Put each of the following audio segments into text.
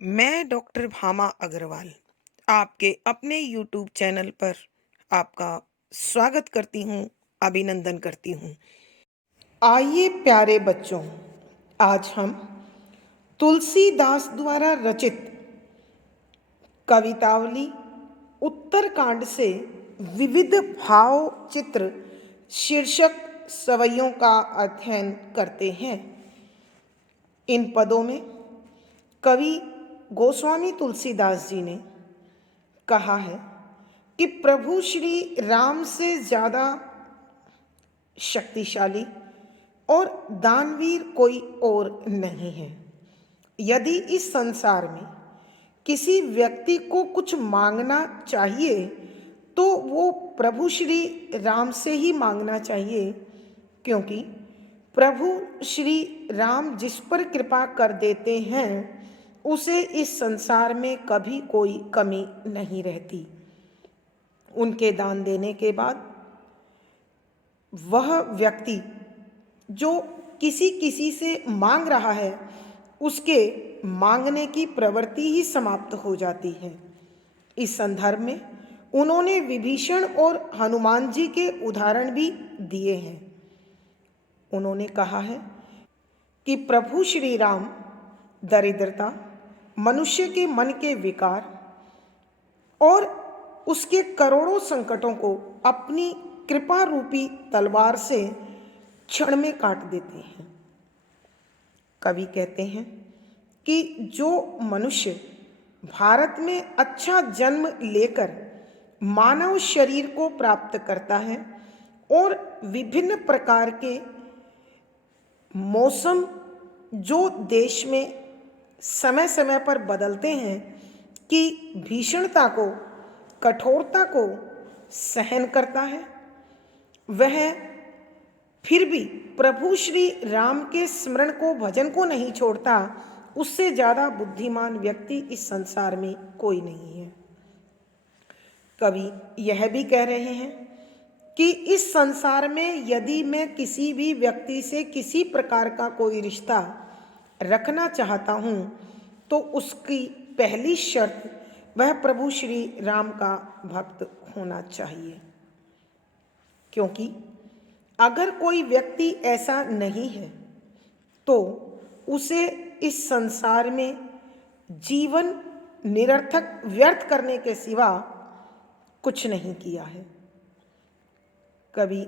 मैं डॉक्टर भामा अग्रवाल आपके अपने यूट्यूब चैनल पर आपका स्वागत करती हूँ, अभिनंदन करती हूँ। आइए प्यारे बच्चों, आज हम तुलसीदास द्वारा रचित कवितावली उत्तरकांड से विविध भाव चित्र शीर्षक सवैयों का अध्ययन करते हैं। इन पदों में कवि गोस्वामी तुलसीदास जी ने कहा है कि प्रभु श्री राम से ज़्यादा शक्तिशाली और दानवीर कोई और नहीं है। यदि इस संसार में किसी व्यक्ति को कुछ मांगना चाहिए तो वो प्रभु श्री राम से ही मांगना चाहिए, क्योंकि प्रभु श्री राम जिस पर कृपा कर देते हैं उसे इस संसार में कभी कोई कमी नहीं रहती। उनके दान देने के बाद वह व्यक्ति जो किसी किसी से मांग रहा है उसके मांगने की प्रवृत्ति ही समाप्त हो जाती है। इस संदर्भ में उन्होंने विभीषण और हनुमान जी के उदाहरण भी दिए हैं। उन्होंने कहा है कि प्रभु श्री राम दरिद्रता, मनुष्य के मन के विकार और उसके करोड़ों संकटों को अपनी कृपा रूपी तलवार से क्षण में काट देते हैं। कवि कहते हैं कि जो मनुष्य भारत में अच्छा जन्म लेकर मानव शरीर को प्राप्त करता है और विभिन्न प्रकार के मौसम जो देश में समय समय पर बदलते हैं कि भीषणता को, कठोरता को सहन करता है, वह फिर भी प्रभु श्री राम के स्मरण को, भजन को नहीं छोड़ता, उससे ज़्यादा बुद्धिमान व्यक्ति इस संसार में कोई नहीं है। कवि यह भी कह रहे हैं कि इस संसार में यदि मैं किसी भी व्यक्ति से किसी प्रकार का कोई रिश्ता रखना चाहता हूँ तो उसकी पहली शर्त वह प्रभु श्री राम का भक्त होना चाहिए, क्योंकि अगर कोई व्यक्ति ऐसा नहीं है तो उसे इस संसार में जीवन निरर्थक व्यर्थ करने के सिवा कुछ नहीं किया है। कवि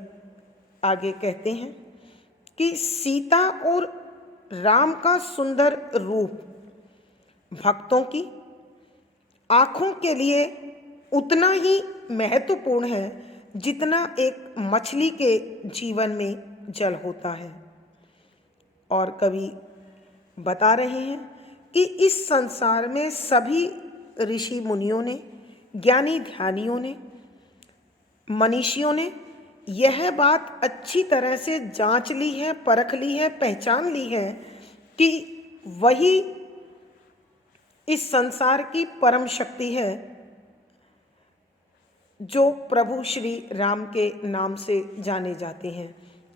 आगे कहते हैं कि सीता और राम का सुंदर रूप भक्तों की आँखों के लिए उतना ही महत्वपूर्ण है जितना एक मछली के जीवन में जल होता है। और कवि बता रहे हैं कि इस संसार में सभी ऋषि मुनियों ने, ज्ञानी ध्यानियों ने, मनीषियों ने यह बात अच्छी तरह से जांच ली है, परख ली है, पहचान ली है कि वही इस संसार की परम शक्ति है जो प्रभु श्री राम के नाम से जाने जाते हैं।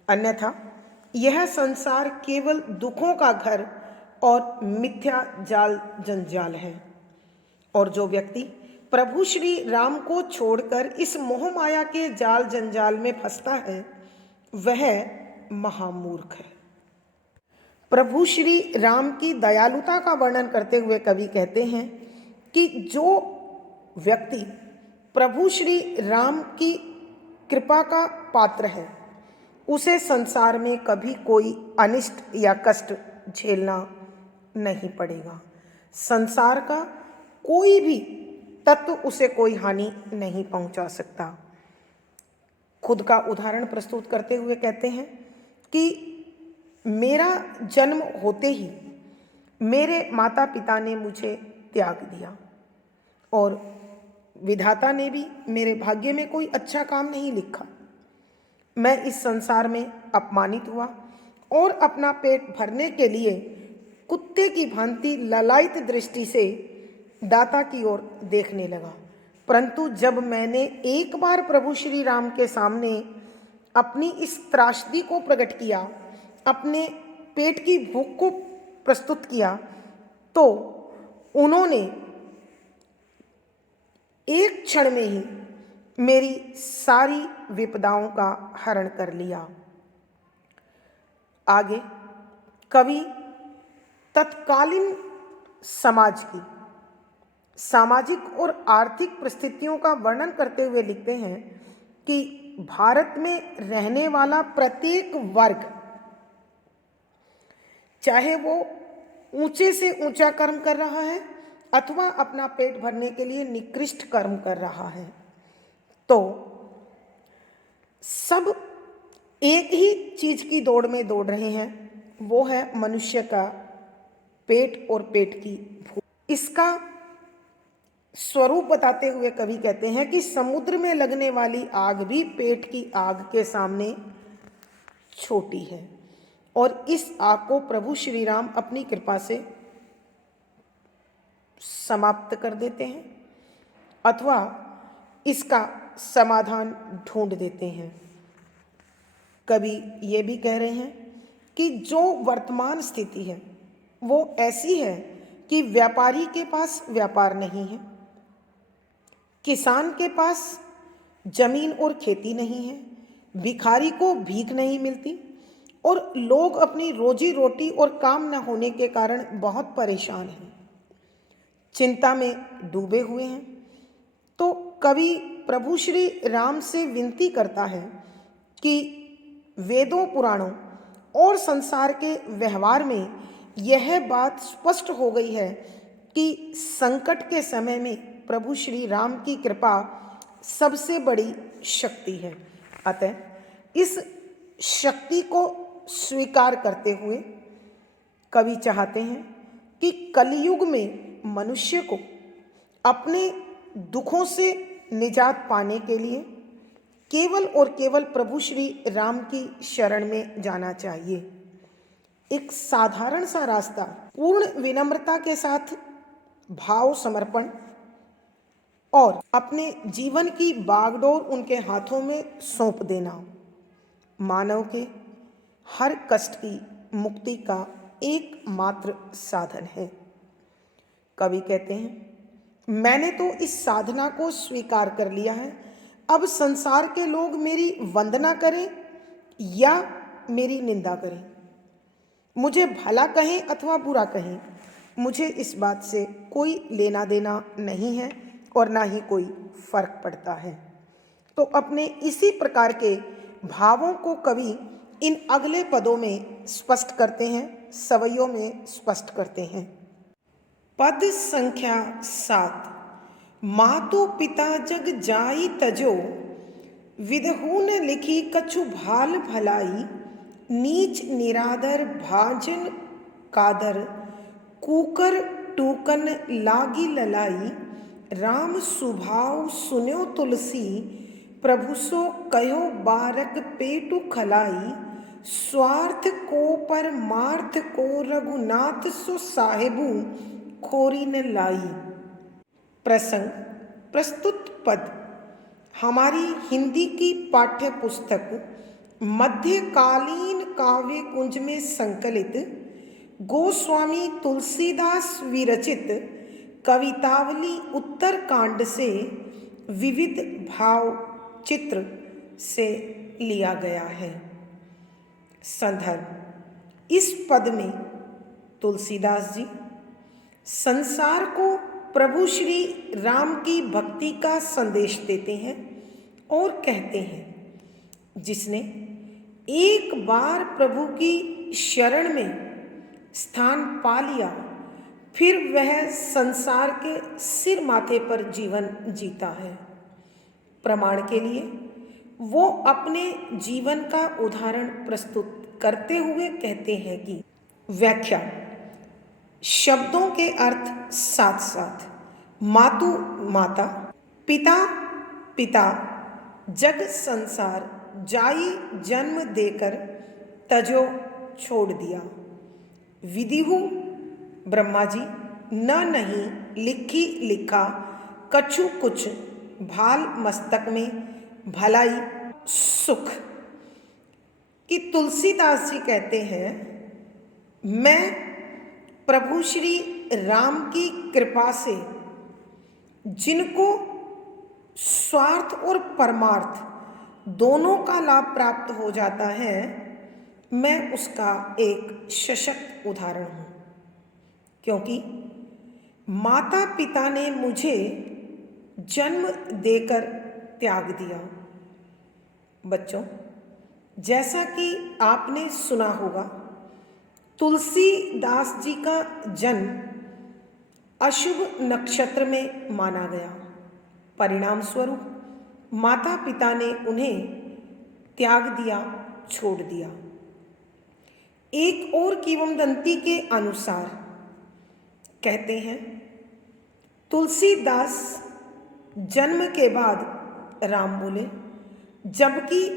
अन्यथा यह संसार केवल दुखों का घर और मिथ्या जाल जंजाल है। और जो व्यक्ति प्रभु श्री राम को छोड़कर इस मोह माया के जाल जंजाल में फंसता है वह महामूर्ख है। प्रभु श्री राम की दयालुता का वर्णन करते हुए कवि कहते हैं कि जो व्यक्ति प्रभु श्री राम की कृपा का पात्र है उसे संसार में कभी कोई अनिष्ट या कष्ट झेलना नहीं पड़ेगा। संसार का कोई भी तत्व उसे कोई हानि नहीं पहुंचा सकता। खुद का उदाहरण प्रस्तुत करते हुए कहते हैं कि मेरा जन्म होते ही मेरे माता पिता ने मुझे त्याग दिया और विधाता ने भी मेरे भाग्य में कोई अच्छा काम नहीं लिखा। मैं इस संसार में अपमानित हुआ और अपना पेट भरने के लिए कुत्ते की भांति ललायित दृष्टि से दाता की ओर देखने लगा। परंतु जब मैंने एक बार प्रभु श्री राम के सामने अपनी इस त्रासदी को प्रकट किया, अपने पेट की भूख को प्रस्तुत किया, तो उन्होंने एक क्षण में ही मेरी सारी विपदाओं का हरण कर लिया। आगे कवि तत्कालीन समाज की सामाजिक और आर्थिक परिस्थितियों का वर्णन करते हुए लिखते हैं कि भारत में रहने वाला प्रत्येक वर्ग, चाहे वो ऊंचे से ऊंचा कर्म कर रहा है अथवा अपना पेट भरने के लिए निकृष्ट कर्म कर रहा है, तो सब एक ही चीज की दौड़ में दौड़ रहे हैं, वो है मनुष्य का पेट और पेट की भूख। इसका स्वरूप बताते हुए कवि कहते हैं कि समुद्र में लगने वाली आग भी पेट की आग के सामने छोटी है और इस आग को प्रभु श्री राम अपनी कृपा से समाप्त कर देते हैं अथवा इसका समाधान ढूंढ देते हैं। कवि ये भी कह रहे हैं कि जो वर्तमान स्थिति है वो ऐसी है कि व्यापारी के पास व्यापार नहीं है, किसान के पास जमीन और खेती नहीं है, भिखारी को भीख नहीं मिलती और लोग अपनी रोजी रोटी और काम न होने के कारण बहुत परेशान हैं, चिंता में डूबे हुए हैं। तो कवि प्रभु श्री राम से विनती करता है कि वेदों, पुराणों और संसार के व्यवहार में यह बात स्पष्ट हो गई है कि संकट के समय में प्रभु श्री राम की कृपा सबसे बड़ी शक्ति है। अतः इस शक्ति को स्वीकार करते हुए कवि चाहते हैं कि कलयुग में मनुष्य को अपने दुखों से निजात पाने के लिए केवल और केवल प्रभु श्री राम की शरण में जाना चाहिए। एक साधारण सा रास्ता, पूर्ण विनम्रता के साथ भाव समर्पण और अपने जीवन की बागडोर उनके हाथों में सौंप देना मानव के हर कष्ट की मुक्ति का एकमात्र साधन है। कवि कहते हैं, मैंने तो इस साधना को स्वीकार कर लिया है, अब संसार के लोग मेरी वंदना करें या मेरी निंदा करें, मुझे भला कहें अथवा बुरा कहें, मुझे इस बात से कोई लेना देना नहीं है और ना ही कोई फर्क पड़ता है। तो अपने इसी प्रकार के भावों को कवि इन अगले पदों में स्पष्ट करते हैं, सवैयों में स्पष्ट करते हैं। पद संख्या 7। मातु पिता जग जाई तजो, विदहून लिखी कछु भाल भलाई, नीच निरादर भाजन कादर, कूकर टूकन लागी ललाई, राम सुभाव सुन्यो तुलसी, प्रभु सो कहो बारक पेटु खलाई, स्वार्थ को परमार्थ को रघुनाथ सो साहेबू खोरी न लाई। प्रसंग प्रस्तुत पद हमारी हिंदी की पाठ्य पुस्तक मध्यकालीन काव्य कुंज में संकलित गोस्वामी तुलसीदास विरचित कवितावली उत्तरकांड से विविध भाव चित्र से लिया गया है। संदर्भ, इस पद में तुलसीदास जी संसार को प्रभु श्री राम की भक्ति का संदेश देते हैं और कहते हैं, जिसने एक बार प्रभु की शरण में स्थान पा लिया, फिर वह संसार के सिर माथे पर जीवन जीता है। प्रमाण के लिए वो अपने जीवन का उदाहरण प्रस्तुत करते हुए कहते हैं कि व्याख्या, शब्दों के अर्थ साथ साथ मातु माता, पिता पिता, जग संसार जाई जन्म देकर तजो छोड़ दिया, विदिहु ब्रह्मा जी न नहीं लिखी लिखा कछु कुछ भाल मस्तक में भलाई सुख। कि तुलसीदास जी कहते हैं, मैं प्रभु श्री राम की कृपा से जिनको स्वार्थ और परमार्थ दोनों का लाभ प्राप्त हो जाता है, मैं उसका एक सशक्त उदाहरण हूँ। क्योंकि माता पिता ने मुझे जन्म देकर त्याग दिया। बच्चों, जैसा कि आपने सुना होगा, तुलसीदास जी का जन्म अशुभ नक्षत्र में माना गया। परिणाम स्वरूप माता पिता ने उन्हें त्याग दिया, छोड़ दिया। एक और किंवदंती के अनुसार कहते हैं, तुलसीदास जन्म के बाद राम बोले, जबकि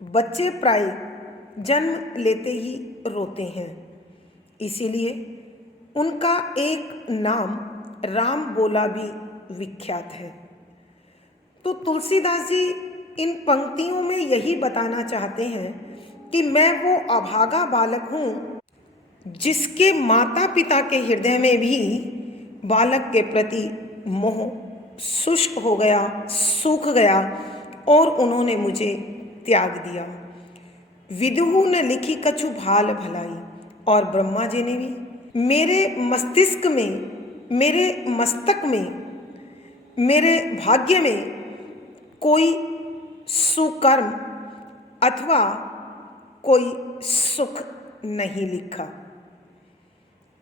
बच्चे प्राय जन्म लेते ही रोते हैं, इसीलिए उनका एक नाम राम बोला भी विख्यात है। तो तुलसीदास जी इन पंक्तियों में यही बताना चाहते हैं कि मैं वो अभागा बालक हूँ जिसके माता पिता के हृदय में भी बालक के प्रति मोह शुष्क हो गया, सूख गया और उन्होंने मुझे त्याग दिया। विदुहु ने लिखी कछु भाल भलाई, और ब्रह्मा जी ने भी मेरे मस्तिष्क में, मेरे मस्तक में, मेरे भाग्य में कोई सुकर्म अथवा कोई सुख नहीं लिखा।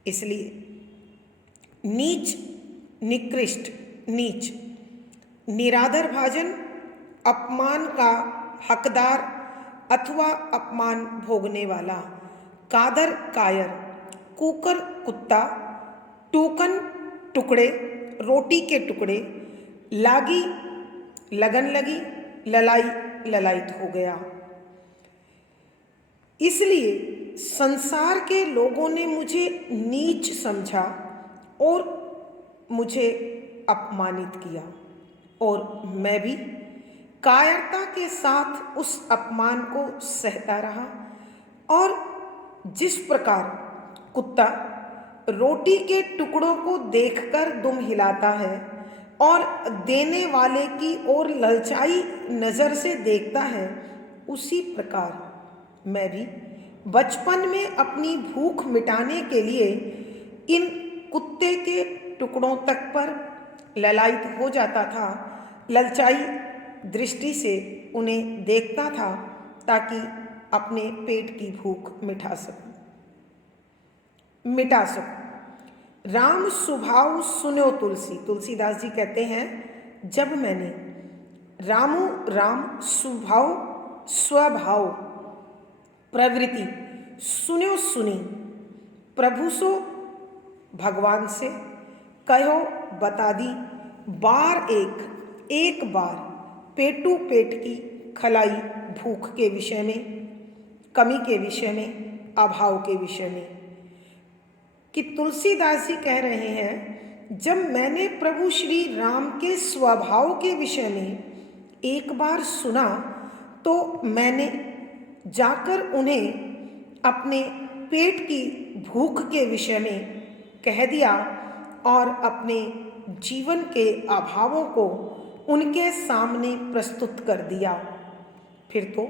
इसलिए नीच, निकृष्ट, नीच, निरादर भाजन, अपमान का हकदार अथवा अपमान भोगने वाला, कादर कायर, कुकर कुत्ता, टूकन टुकड़े, रोटी के टुकड़े, लागी लगन लगी, ललाई ललायत हो गया। इसलिए संसार के लोगों ने मुझे नीच समझा और मुझे अपमानित किया, और मैं भी कायरता के साथ उस अपमान को सहता रहा। और जिस प्रकार कुत्ता रोटी के टुकड़ों को देखकर दुम हिलाता है और देने वाले की ओर ललचाई नज़र से देखता है, उसी प्रकार मैं भी बचपन में अपनी भूख मिटाने के लिए इन कुत्ते के टुकड़ों तक पर ललायित हो जाता था, ललचाई दृष्टि से उन्हें देखता था ताकि अपने पेट की भूख मिटा सकूं। राम स्वभाव सुनो तुलसी, तुलसीदास जी कहते हैं, जब मैंने रामो राम स्वभाव प्रवृत्ति सुन्यो सुनी, प्रभु सो भगवान से कहो बता दी, बार एक बार पेटू पेट की खलाई, भूख के विषय में, कमी के विषय में, अभाव के विषय में। कि तुलसीदास जी कह रहे हैं, जब मैंने प्रभु श्री राम के स्वभाव के विषय में एक बार सुना तो मैंने जाकर उन्हें अपने पेट की भूख के विषय में कह दिया और अपने जीवन के अभावों को उनके सामने प्रस्तुत कर दिया। फिर तो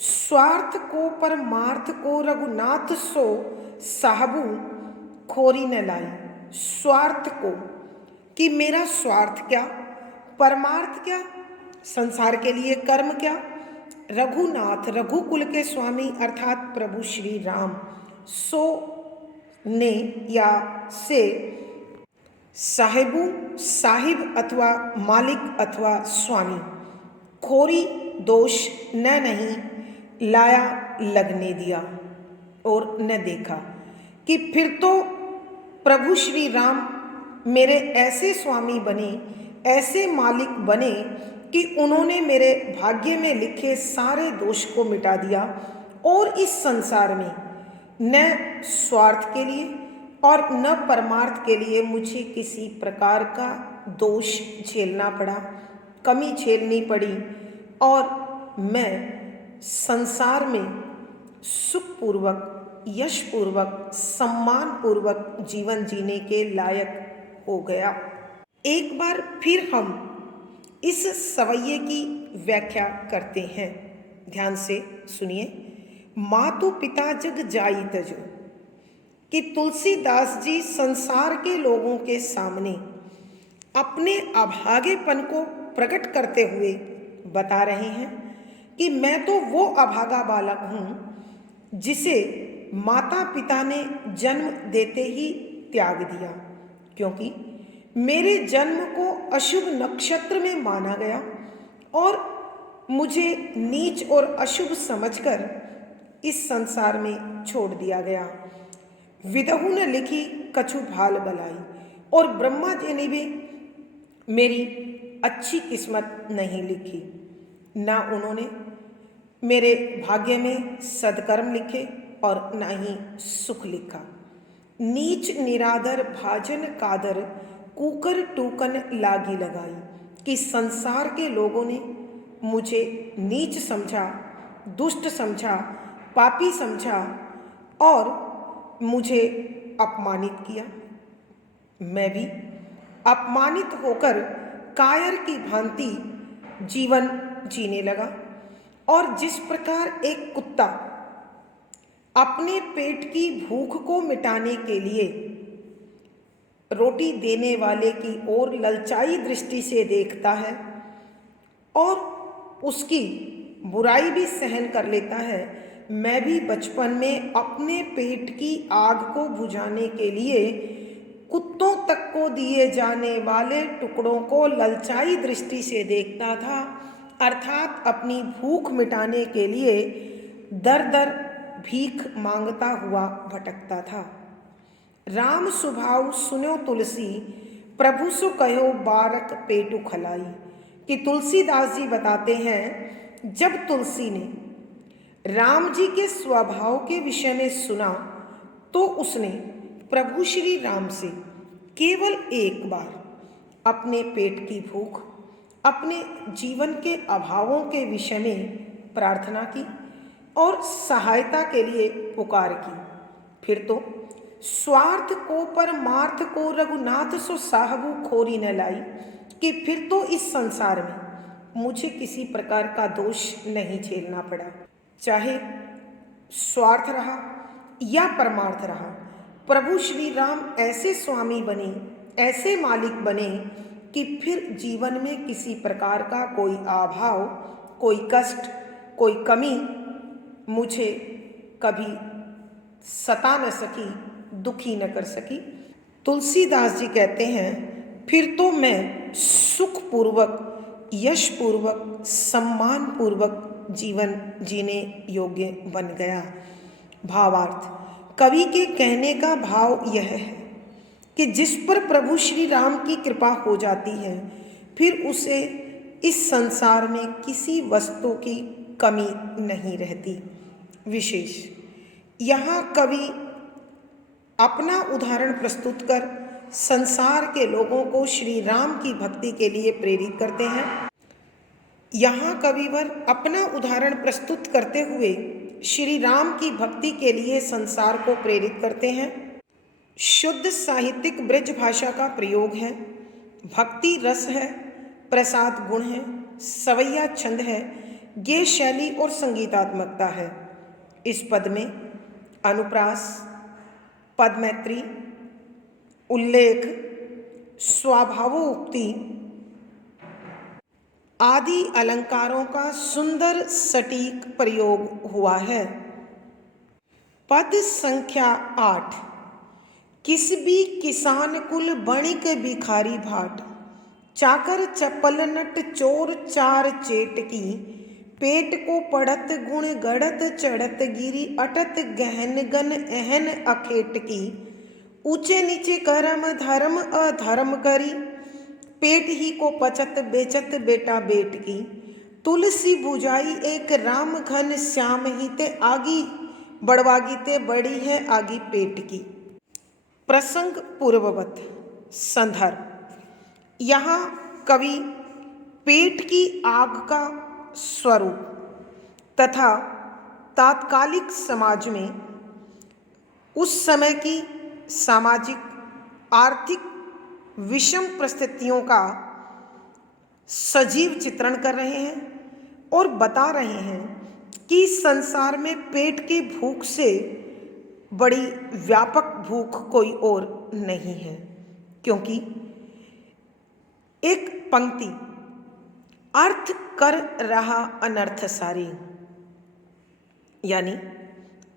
स्वार्थ को परमार्थ को रघुनाथ सो साहबू खोरी न लाई। स्वार्थ को, कि मेरा स्वार्थ क्या, परमार्थ क्या, संसार के लिए कर्म क्या, रघुनाथ रघुकुल के स्वामी अर्थात प्रभु श्री राम सो ने या से साहिबू, साहिब अथवा मालिक अथवा स्वामी, खोरी दोष न नहीं लाया लगने दिया और न देखा। कि फिर तो प्रभु श्री राम मेरे ऐसे स्वामी बने, ऐसे मालिक बने कि उन्होंने मेरे भाग्य में लिखे सारे दोष को मिटा दिया और इस संसार में न स्वार्थ के लिए और न परमार्थ के लिए मुझे किसी प्रकार का दोष झेलना पड़ा, कमी झेलनी पड़ी, और मैं संसार में सुखपूर्वक यश पूर्वक सम्मान पूर्वक जीवन जीने के लायक हो गया। एक बार फिर हम इस सवैये की व्याख्या करते हैं, ध्यान से सुनिए। मातु पिता जग जाई तजो, कि तुलसीदास जी संसार के लोगों के सामने अपने अभागेपन को प्रकट करते हुए बता रहे हैं कि मैं तो वो अभागा बालक हूँ जिसे माता पिता ने जन्म देते ही त्याग दिया, क्योंकि मेरे जन्म को अशुभ नक्षत्र में माना गया और मुझे नीच और अशुभ समझकर इस संसार में छोड़ दिया गया। विदहु न लिखी कछु भाल बलाई, और ब्रह्मा जी ने भी मेरी अच्छी किस्मत नहीं लिखी। ना उन्होंने मेरे भाग्य में सद्कर्म लिखे और ना ही सुख लिखा। नीच निरादर भाजन कादर, कूकर टूकन लागी लगाई, कि संसार के लोगों ने मुझे नीच समझा, दुष्ट समझा, पापी समझा और मुझे अपमानित किया। मैं भी अपमानित होकर कायर की भांति जीवन जीने लगा। और जिस प्रकार एक कुत्ता अपने पेट की भूख को मिटाने के लिए रोटी देने वाले की ओर ललचाई दृष्टि से देखता है और उसकी बुराई भी सहन कर लेता है, मैं भी बचपन में अपने पेट की आग को बुझाने के लिए कुत्तों तक को दिए जाने वाले टुकड़ों को ललचाई दृष्टि से देखता था, अर्थात अपनी भूख मिटाने के लिए दर दर भीख मांगता हुआ भटकता था। राम सुभाव सुनो तुलसी, प्रभु सु कहो बारक पेटु खलाई, कि तुलसीदास जी बताते हैं जब तुलसी ने राम जी के स्वभाव के विषय में सुना तो उसने प्रभु श्री राम से केवल एक बार अपने पेट की भूख, अपने जीवन के अभावों के विषय में प्रार्थना की और सहायता के लिए पुकार की। फिर तो स्वार्थ को परमार्थ को रघुनाथ सो साहबू खोरी न लाई, कि फिर तो इस संसार में मुझे किसी प्रकार का दोष नहीं झेलना पड़ा, चाहे स्वार्थ रहा या परमार्थ रहा। प्रभु श्री राम ऐसे स्वामी बने, ऐसे मालिक बने कि फिर जीवन में किसी प्रकार का कोई अभाव, कोई कष्ट, कोई कमी मुझे कभी सता न सकी, दुखी न कर सकी। तुलसीदास जी कहते हैं फिर तो मैं सुखपूर्वक, यशपूर्वक, सम्मानपूर्वक जीवन जीने योग्य बन गया। भावार्थ, कवि के कहने का भाव यह है कि जिस पर प्रभु श्री राम की कृपा हो जाती है फिर उसे इस संसार में किसी वस्तु की कमी नहीं रहती। विशेष यहाँ कवि अपना उदाहरण प्रस्तुत कर संसार के लोगों को श्री राम की भक्ति के लिए प्रेरित करते हैं। यहाँ कविवर अपना उदाहरण प्रस्तुत करते हुए श्री राम की भक्ति के लिए संसार को प्रेरित करते हैं। शुद्ध साहित्यिक ब्रज भाषा का प्रयोग है, भक्ति रस है, प्रसाद गुण है, सवैया छंद है, गेय शैली और संगीतात्मकता है। इस पद में अनुप्रास, पदमैत्री, उल्लेख, स्वाभावोक्ति आदि अलंकारों का सुंदर सटीक प्रयोग हुआ है। पद संख्या 8, किस भी किसान कुल बणिक भिखारी भाट, चाकर चपल नट चोर चार चेट की, पेट को पढ़त गुण गढ़त चढ़त गिरी, अटत गहन गन एहन अखेट की, ऊंचे नीचे कर्म धर्म अधर्म करी, पेट ही को पचत बेचत बेटा बेट की, तुलसी बुझाई एक राम घन श्याम ही ते आगी, बड़वागी ते बड़ी है आगी पेट की। प्रसंग पूर्ववत संदर्भ, यहाँ कवि पेट की आग का स्वरूप तथा तात्कालिक समाज में उस समय की सामाजिक आर्थिक विषम परिस्थितियों का सजीव चित्रण कर रहे हैं और बता रहे हैं कि संसार में पेट की भूख से बड़ी व्यापक भूख कोई और नहीं है। क्योंकि एक पंक्ति अर्थ कर रहा अनर्थ सारी, यानी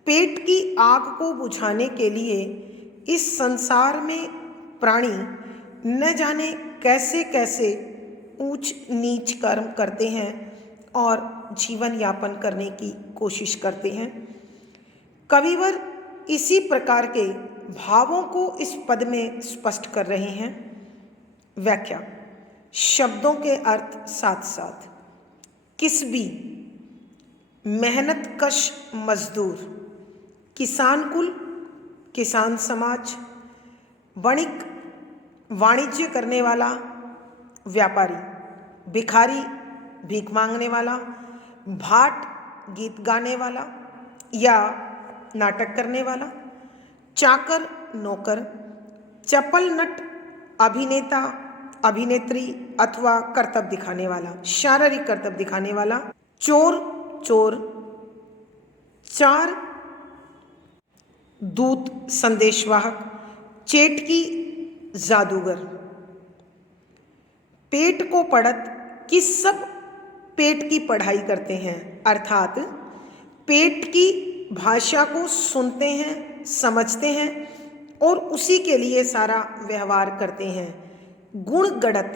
पेट की आग को बुझाने के लिए इस संसार में प्राणी न जाने कैसे कैसे ऊंच नीच कर्म करते हैं और जीवन यापन करने की कोशिश करते हैं। कविवर इसी प्रकार के भावों को इस पद में स्पष्ट कर रहे हैं। व्याख्या। शब्दों के अर्थ साथ साथ किस भी मेहनत कश मजदूर, किसान कुल, किसान समाज, वणिक वाणिज्य करने वाला, व्यापारी, भिखारी भीख मांगने वाला, भाट गीत गाने वाला या नाटक करने वाला, चाकर नौकर, चपल नट अभिनेता अभिनेत्री अथवा कर्तव्य दिखाने वाला, शारीरिक कर्तव्य दिखाने वाला, चोर चोर, चार दूत संदेशवाहक, चेटकी जादूगर। पेट को पढ़त कि सब पेट की पढ़ाई करते हैं, अर्थात पेट की भाषा को सुनते हैं, समझते हैं और उसी के लिए सारा व्यवहार करते हैं। गुण गढ़त,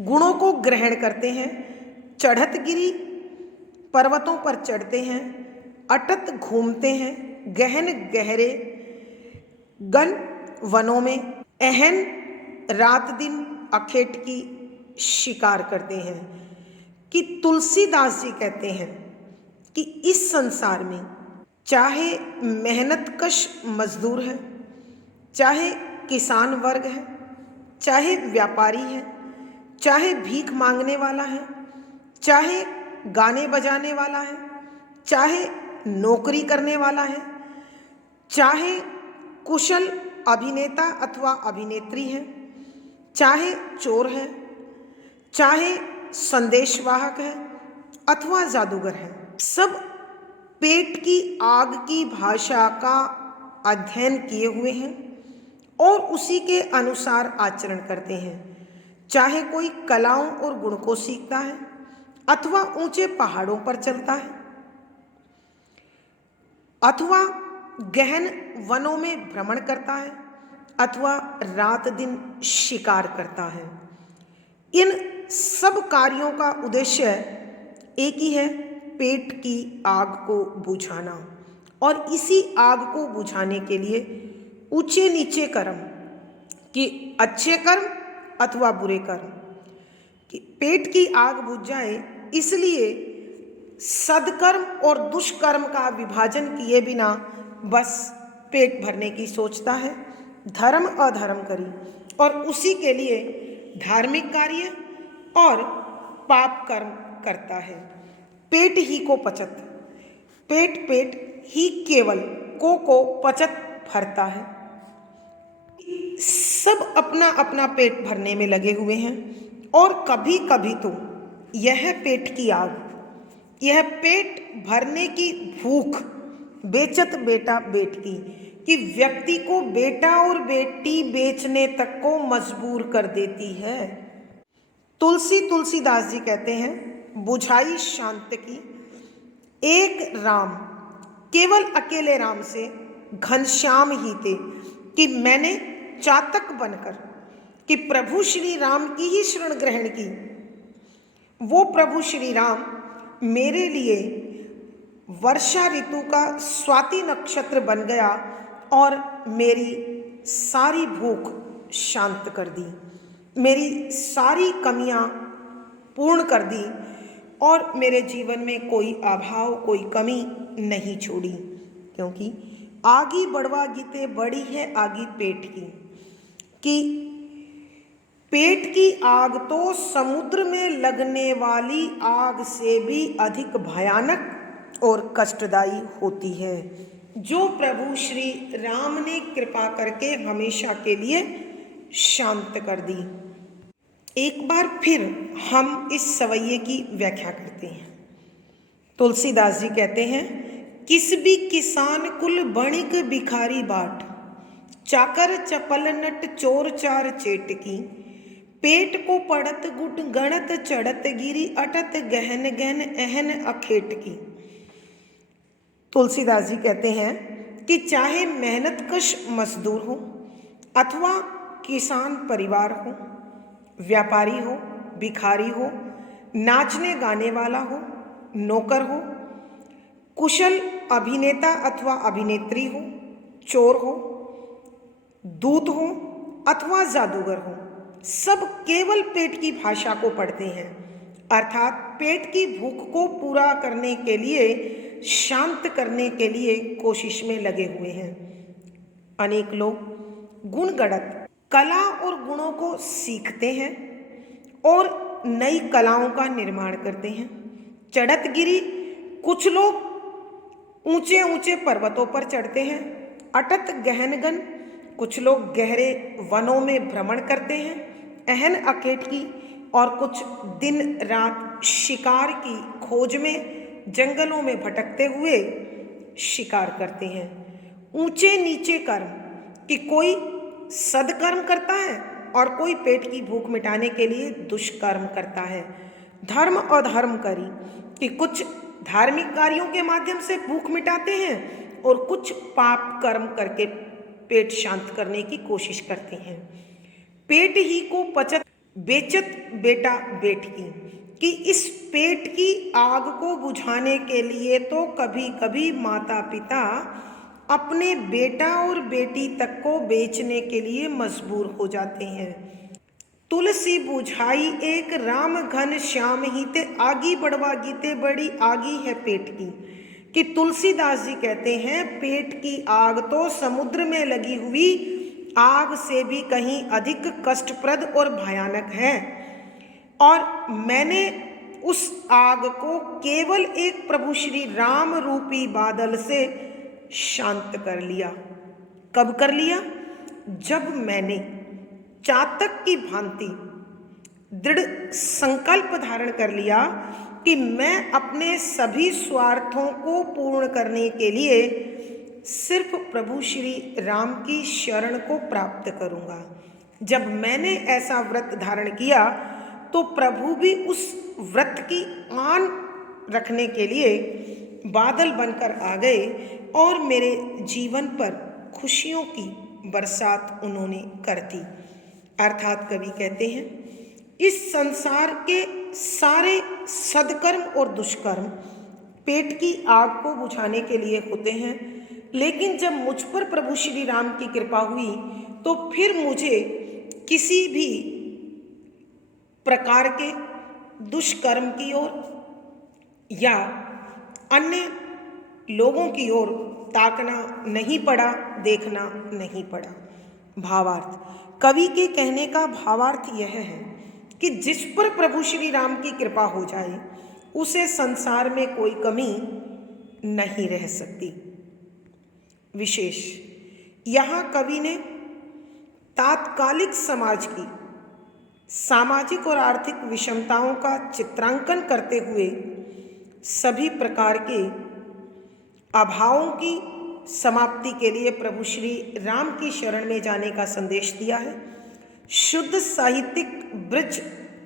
गुणों को ग्रहण करते हैं। चढ़त गिरी, पर्वतों पर चढ़ते हैं। अटत घूमते हैं, गहन गहरे गन वनों में, एहन रात दिन अखेट की शिकार करते हैं। कि तुलसीदास जी कहते हैं कि इस संसार में चाहे मेहनतकश मजदूर है, चाहे किसान वर्ग है, चाहे व्यापारी है, चाहे भीख मांगने वाला है, चाहे गाने बजाने वाला है, चाहे नौकरी करने वाला है, चाहे कुशल अभिनेता अथवा अभिनेत्री है, चाहे चोर है, चाहे संदेशवाहक है अथवा जादूगर है, सब पेट की आग की भाषा का अध्ययन किए हुए हैं और उसी के अनुसार आचरण करते हैं। चाहे कोई कलाओं और गुण को सीखता है अथवा ऊंचे पहाड़ों पर चलता है अथवा गहन वनों में भ्रमण करता है अथवा रात दिन शिकार करता है। इन सब कार्यों का उद्देश्य एक ही है, पेट की आग को बुझाना। और इसी आग को बुझाने के लिए ऊंचे नीचे कर्म, कि अच्छे कर्म अथवा बुरे कर्म, कि पेट की आग बुझ जाए, इसलिए सदकर्म और दुष्कर्म का विभाजन किए बिना बस पेट भरने की सोचता है, धर्म अधर्म करी, और उसी के लिए धार्मिक कार्य और पाप कर्म करता है। पेट ही को पचत, पेट पेट ही केवल को पचत भरता है। सब अपना अपना पेट भरने में लगे हुए हैं और कभी कभी तो यह पेट की आग, यह पेट भरने की भूख बेचत बेटा बेटकी, कि व्यक्ति को बेटा और बेटी बेचने तक को मजबूर कर देती है। तुलसीदास जी कहते हैं, बुझाई शांत की एक राम, केवल अकेले राम से घनश्याम ही थे, कि मैंने चातक बनकर कि प्रभु श्री राम की ही शरण ग्रहण की। वो प्रभु श्री राम मेरे लिए वर्षा ऋतु का स्वाति नक्षत्र बन गया और मेरी सारी भूख शांत कर दी, मेरी सारी कमियां पूर्ण कर दी और मेरे जीवन में कोई अभाव, कोई कमी नहीं छोड़ी। क्योंकि आगी बढ़वा गीते बड़ी है आगी पेट की, कि पेट की आग तो समुद्र में लगने वाली आग से भी अधिक भयानक और कष्टदायी होती है। जो प्रभु श्री राम ने कृपा करके हमेशा के लिए शांत कर दी। एक बार फिर हम इस सवैये की व्याख्या करते हैं। तुलसीदास जी कहते हैं, किस भी किसान कुल बणिक भिखारी बाट, चाकर चपल नट चोर चार चेटकी, पेट को पड़त गुट गणत चढ़त गिरी, अटत गहन गहन अहन अखेट की। तुलसीदास जी कहते हैं कि चाहे मेहनत कश मजदूर हो अथवा किसान परिवार हो, व्यापारी हो, भिखारी हो, नाचने गाने वाला हो, नौकर हो, कुशल अभिनेता अथवा अभिनेत्री हो, चोर हो, दूत हो अथवा जादूगर हो, सब केवल पेट की भाषा को पढ़ते हैं, अर्थात पेट की भूख को पूरा करने के लिए, शांत करने के लिए कोशिश में लगे हुए हैं। अनेक लोग गुणगणत कला और गुणों को सीखते हैं और नई कलाओं का निर्माण करते हैं। चढ़त गिरी, कुछ लोग ऊंचे ऊंचे पर्वतों पर चढ़ते हैं। अटत गहनगन, कुछ लोग गहरे वनों में भ्रमण करते हैं। अहन अकेट की, और कुछ दिन रात शिकार की खोज में जंगलों में भटकते हुए शिकार करते हैं। ऊंचे नीचे कर्म कि कोई सदकर्म करता है और कोई पेट की भूख मिटाने के लिए दुष्कर्म करता है। धर्म अधर्म करी कि कुछ धार्मिक कार्यों के माध्यम से भूख मिटाते हैं और कुछ पाप कर्म करके पेट शांत करने की कोशिश करते हैं। पेट ही को पचत बेचत बेटा बेटकी कि इस पेट की आग को बुझाने के लिए तो कभी कभी माता पिता अपने बेटा और बेटी तक को बेचने के लिए मजबूर हो जाते हैं। तुलसी बुझाई एक राम घन श्याम ही ते, आगी बढ़वा गीते बड़ी आगी है पेट की। कि तुलसीदास जी कहते हैं, पेट की आग तो समुद्र में लगी हुई आग से भी कहीं अधिक कष्टप्रद और भयानक है, और मैंने उस आग को केवल एक प्रभु श्री राम रूपी बादल से शांत कर लिया। कब कर लिया? जब मैंने चातक की भांति दृढ़ संकल्प धारण कर लिया कि मैं अपने सभी स्वार्थों को पूर्ण करने के लिए सिर्फ प्रभु श्री राम की शरण को प्राप्त करूंगा। जब मैंने ऐसा व्रत धारण किया तो प्रभु भी उस व्रत की आन रखने के लिए बादल बनकर आ गए और मेरे जीवन पर खुशियों की बरसात उन्होंने कर दी। अर्थात कवि कहते हैं, इस संसार के सारे सदकर्म और दुष्कर्म पेट की आग को बुझाने के लिए होते हैं, लेकिन जब मुझ पर प्रभु श्री राम की कृपा हुई तो फिर मुझे किसी भी प्रकार के दुष्कर्म की ओर या अन्य लोगों की ओर ताकना नहीं पड़ा, देखना नहीं पड़ा। भावार्थ, कवि के कहने का भावार्थ यह है कि जिस पर प्रभु श्री राम की कृपा हो जाए उसे संसार में कोई कमी नहीं रह सकती। विशेष यहाँ कवि ने तात्कालिक समाज की सामाजिक और आर्थिक विषमताओं का चित्रांकन करते हुए सभी प्रकार के अभावों की समाप्ति के लिए प्रभु श्री राम की शरण में जाने का संदेश दिया है। शुद्ध साहित्यिक ब्रज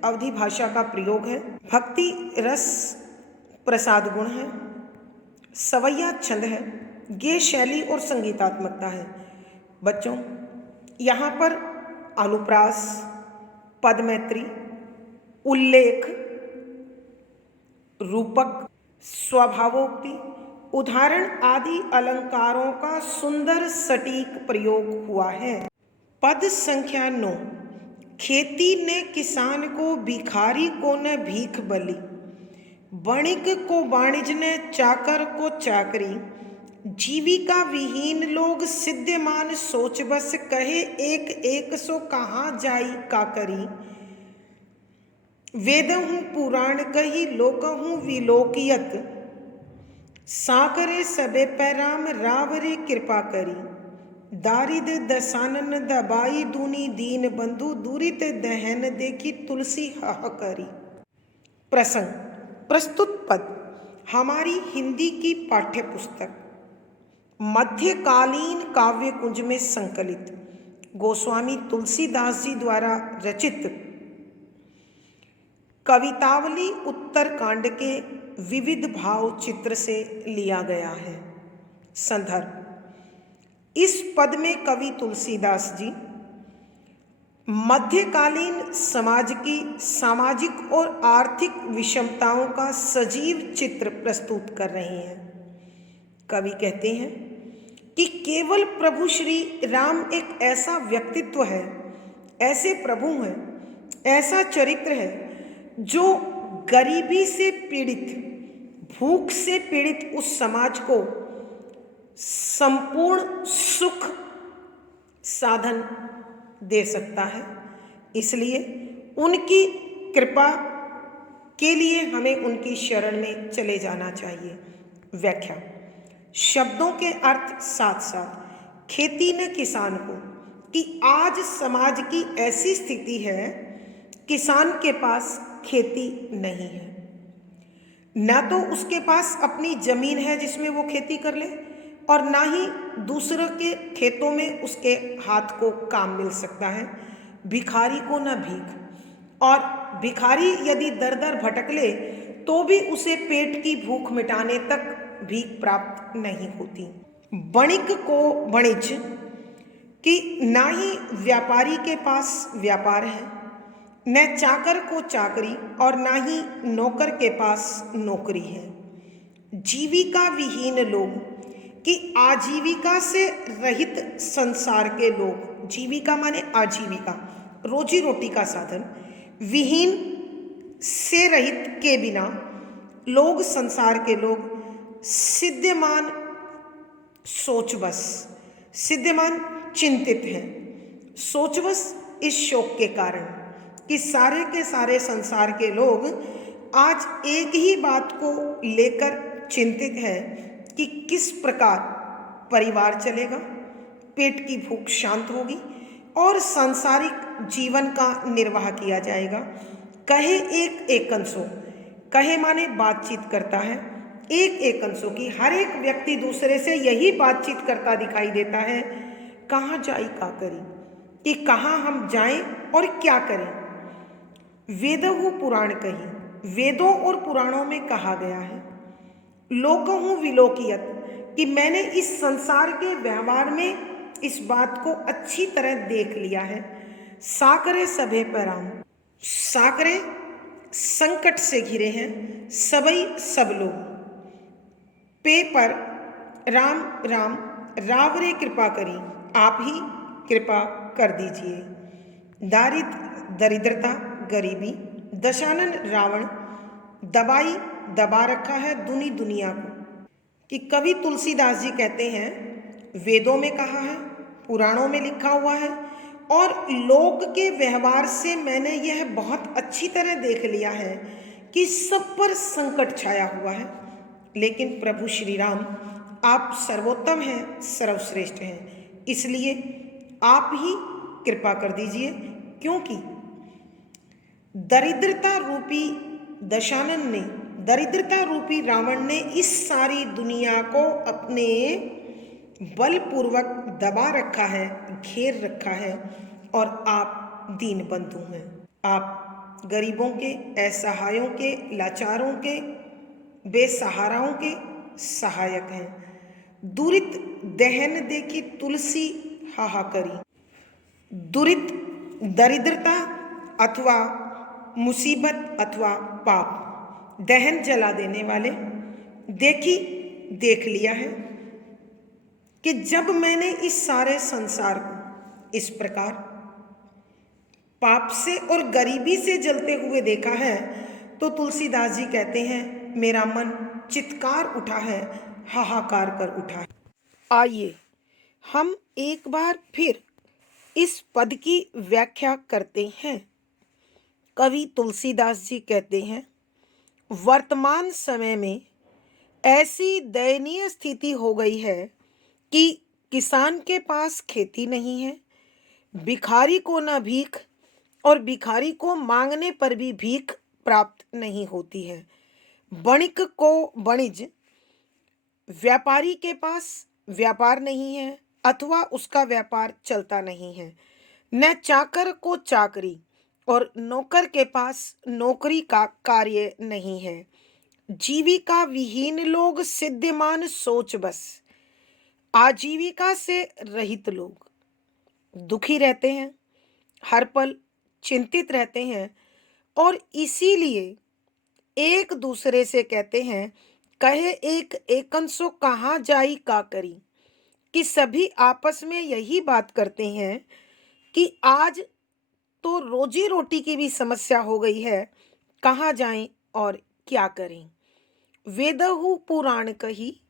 अवधि भाषा का प्रयोग है। भक्ति रस प्रसाद गुण है, सवैया छंद है, गेय शैली और संगीतात्मकता है। बच्चों, यहाँ पर अनुप्रास, पदमैत्री, उल्लेख, रूपक, स्वभावोक्ति, उदाहरण आदि अलंकारों का सुंदर सटीक प्रयोग हुआ है। पद संख्या 9। खेती ने किसान को, भिखारी को न भीख बली, वणिक को वाणिज्य ने, चाकर को चाकरी, जीविका विहीन लोग सिद्धमान सोच बस, कहे एक एक सो कहाँ जाई का करी, वेद हूँ पुराण कही लोक हूँ विलोकियत, साकरे सबे पैराम रावरे कृपा करी, दारिद दसानन दबाई दूनी दीन बंधु, दूरित दहन देखी तुलसी हाहा करी। प्रसंग। प्रस्तुत पद हमारी हिंदी की पाठ्य पुस्तक मध्यकालीन काव्य कुंज में संकलित गोस्वामी तुलसीदास जी द्वारा रचित कवितावली उत्तरकांड के विविध भाव चित्र से लिया गया है। संदर्भ। इस पद में कवि तुलसीदास जी मध्यकालीन समाज की सामाजिक और आर्थिक विषमताओं का सजीव चित्र प्रस्तुत कर रहे हैं। कवि कहते हैं कि केवल प्रभु श्री राम एक ऐसा व्यक्तित्व है, ऐसे प्रभु हैं, ऐसा चरित्र है जो गरीबी से पीड़ित, भूख से पीड़ित उस समाज को संपूर्ण सुख साधन दे सकता है। इसलिए उनकी कृपा के लिए हमें उनकी शरण में चले जाना चाहिए। व्याख्या। शब्दों के अर्थ साथ साथ खेती न किसान को कि आज समाज की ऐसी स्थिति है, किसान के पास खेती नहीं है, ना तो उसके पास अपनी जमीन है जिसमें वो खेती कर ले, और ना ही दूसरों के खेतों में उसके हाथ को काम मिल सकता है। भिखारी को न भीख, और भिखारी यदि दर दर भटक ले तो भी उसे पेट की भूख मिटाने तक भीख प्राप्त नहीं होती। वणिक को वणिज कि ना ही व्यापारी के पास व्यापार है, न चाकर को चाकरी, और ना ही नौकर के पास नौकरी है। जीविका विहीन लोग कि आजीविका से रहित संसार के लोग, जीविका माने आजीविका, रोजी रोटी का साधन, विहीन से रहित के बिना लोग, संसार के लोग सिद्धमान सोचवश, सिद्धमान चिंतित हैं, सोचवश इस शोक के कारण कि सारे के सारे संसार के लोग आज एक ही बात को लेकर चिंतित है कि किस प्रकार परिवार चलेगा, पेट की भूख शांत होगी और सांसारिक जीवन का निर्वाह किया जाएगा। कहे एक एक अंशों, कहे माने बातचीत करता है, एक एक अंशों की हर एक व्यक्ति दूसरे से यही बातचीत करता दिखाई देता है। कहाँ जाई का करी, कि कहाँ हम जाएं और क्या करें। वेदहु पुराण कही, वेदों और पुराणों में कहा गया है। लोकहु विलोकियत कि मैंने इस संसार के व्यवहार में इस बात को अच्छी तरह देख लिया है। साकरे सभे पैराम, साकरे संकट से घिरे हैं, सबई सब लोग, पे पर राम राम रावरे कृपा करी, आप ही कृपा कर दीजिए। दारिद दरिद्रता गरीबी, दशानन रावण दबाई दबा रखा है दुनी दुनिया को। कि कवि तुलसीदास जी कहते हैं वेदों में कहा है, पुराणों में लिखा हुआ है, और लोक के व्यवहार से मैंने यह बहुत अच्छी तरह देख लिया है कि सब पर संकट छाया हुआ है, लेकिन प्रभु श्री राम आप सर्वोत्तम हैं, सर्वश्रेष्ठ हैं, इसलिए आप ही कृपा कर दीजिए। क्योंकि दरिद्रता रूपी दशानन ने, दरिद्रता रूपी रावण ने इस सारी दुनिया को अपने बलपूर्वक दबा रखा है, घेर रखा है, और आप दीन बंधु हैं। आप गरीबों के, असहायों के, लाचारों के, बेसहाराओं के सहायक हैं। दुरित दहन देखी तुलसी हाहा करी। दुरित दरिद्रता अथवा मुसीबत अथवा पाप, दहन जला देने वाले, देखी देख लिया है कि जब मैंने इस सारे संसार को इस प्रकार पाप से और गरीबी से जलते हुए देखा है, तो तुलसीदास जी कहते हैं मेरा मन चित्कार उठा है, हाहाकार कर उठा है। आइए हम एक बार फिर इस पद की व्याख्या करते हैं। कवि तुलसीदास जी कहते हैं वर्तमान समय में ऐसी दयनीय स्थिति हो गई है कि किसान के पास खेती नहीं है, भिखारी को न भीख, और भिखारी को मांगने पर भी भीख प्राप्त नहीं होती है। वणिक को वणिज, व्यापारी के पास व्यापार नहीं है अथवा उसका व्यापार चलता नहीं है। न चाकर को चाकरी, और नौकर के पास नौकरी का कार्य नहीं है। जीविका विहीन लोग सिद्धिमान सोच बस, आजीविका से रहित लोग दुखी रहते हैं, हर पल चिंतित रहते हैं, और इसीलिए एक दूसरे से कहते हैं, कहे एक एकन सो कहाँ जाई का करी, कि सभी आपस में यही बात करते हैं कि आज तो रोजी रोटी की भी समस्या हो गई है, कहाँ जाएं और क्या करें। वेदहु पुराण कही,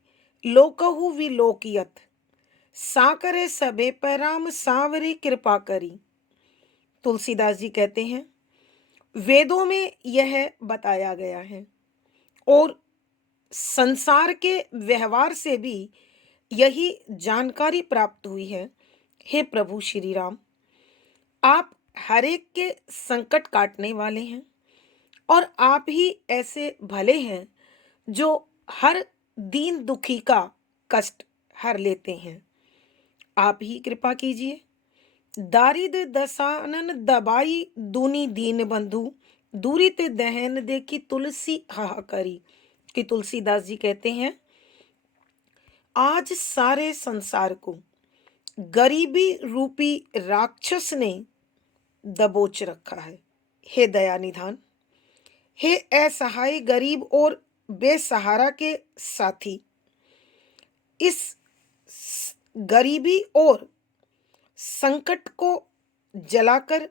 लोकहु विलोकियत, साकरे सबे पैराम सांवरे कृपा करी। तुलसीदास जी कहते हैं, वेदों में यह बताया गया है और संसार के व्यवहार से भी यही जानकारी प्राप्त हुई है। हे प्रभु श्री राम, आप हर एक के संकट काटने वाले हैं और आप ही ऐसे भले हैं जो हर दीन दुखी का कष्ट हर लेते हैं। आप ही कृपा कीजिए। दारिद दसानन दबाई दूनी दीन बंधु, दूरी ते दहन देखी तुलसी हाहाकारी। कि तुलसीदास जी कहते हैं, आज सारे संसार को गरीबी रूपी राक्षस ने दबोच रखा है। हे दया निधान, हे असहाय गरीब और बेसहारा के साथी, इस गरीबी और संकट को जलाकर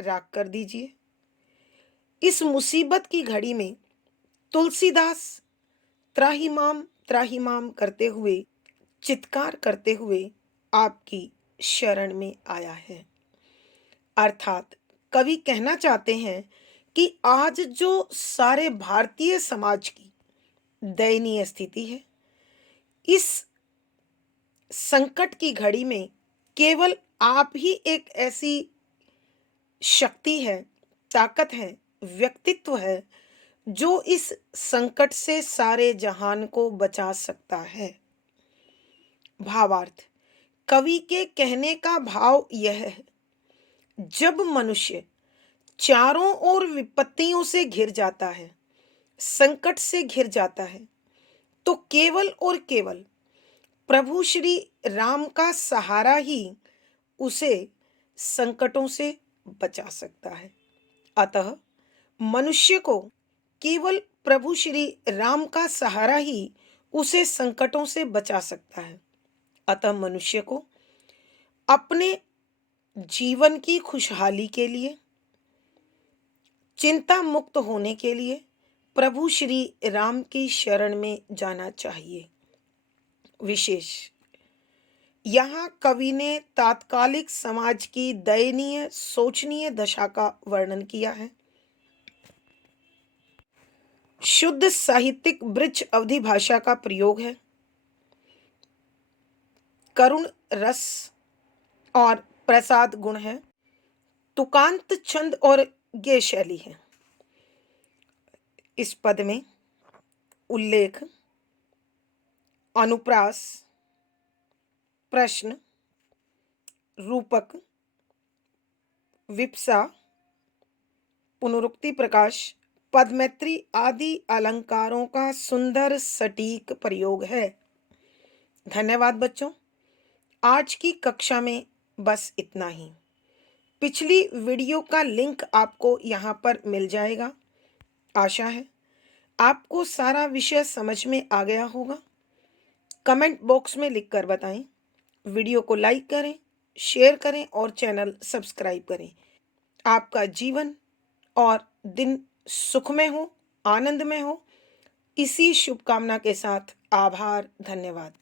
राख कर दीजिए। इस मुसीबत की घड़ी में तुलसीदास त्राहिमाम त्राहिमाम करते हुए, चित्कार करते हुए आपकी शरण में आया है। अर्थात कवि कहना चाहते हैं कि आज जो सारे भारतीय समाज की दयनीय स्थिति है, इस संकट की घड़ी में केवल आप ही एक ऐसी शक्ति है, ताकत है, व्यक्तित्व है जो इस संकट से सारे जहान को बचा सकता है। भावार्थ, कवि के कहने का भाव यह है, जब मनुष्य चारों ओर विपत्तियों से घिर जाता है, संकट से घिर जाता है, तो केवल और केवल प्रभु श्री राम का सहारा ही उसे संकटों से बचा सकता है। अतः मनुष्य को केवल प्रभु श्री राम का सहारा ही उसे संकटों से बचा सकता है। अतः मनुष्य को अपने जीवन की खुशहाली के लिए, चिंता मुक्त होने के लिए प्रभु श्री राम की शरण में जाना चाहिए। विशेष यहाँ कवि ने तात्कालिक समाज की दयनीय शोचनीय दशा का वर्णन किया है। शुद्ध साहित्यिक ब्रिज अवधि भाषा का प्रयोग है, करुण रस और प्रसाद गुण है, तुकांत छंद और गे शैली है। इस पद में उल्लेख, अनुप्रास, प्रश्न, रूपक, विप्सा, पुनरुक्ति प्रकाश, पदमैत्री आदि अलंकारों का सुंदर सटीक प्रयोग है। धन्यवाद बच्चों। आज की कक्षा में बस इतना ही। पिछली वीडियो का लिंक आपको यहाँ पर मिल जाएगा। आशा है आपको सारा विषय समझ में आ गया होगा। कमेंट बॉक्स में लिखकर बताएं। वीडियो को लाइक करें, शेयर करें और चैनल सब्सक्राइब करें। आपका जीवन और दिन सुखमय हो, आनंदमय हो, इसी शुभकामना के साथ आभार, धन्यवाद।